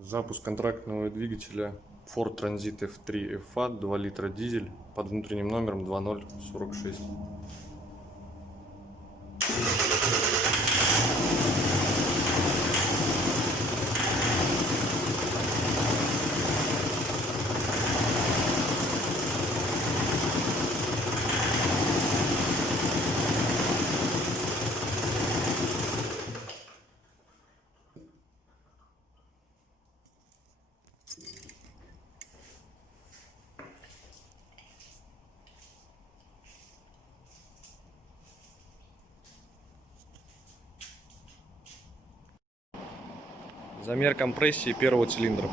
Запуск контрактного двигателя Ford Transit F3 FA 2 литра дизель под внутренним номером 2046. Замер компрессии первого цилиндра.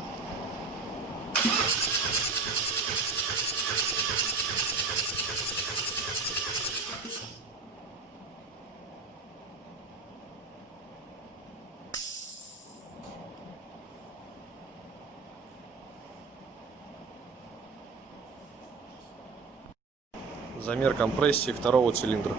Замер компрессии второго цилиндра.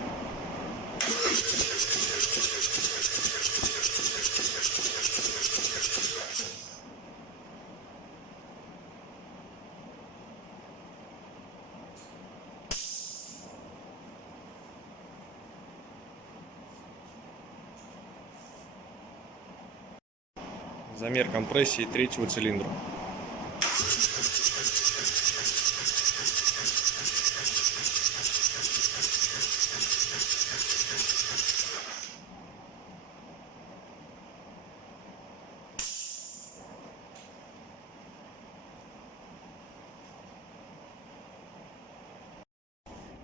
Замер компрессии третьего цилиндра.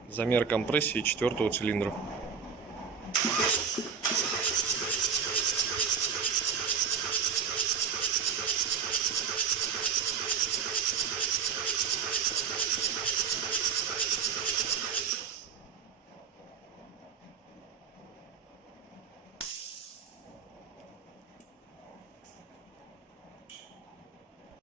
Замер компрессии четвертого цилиндра.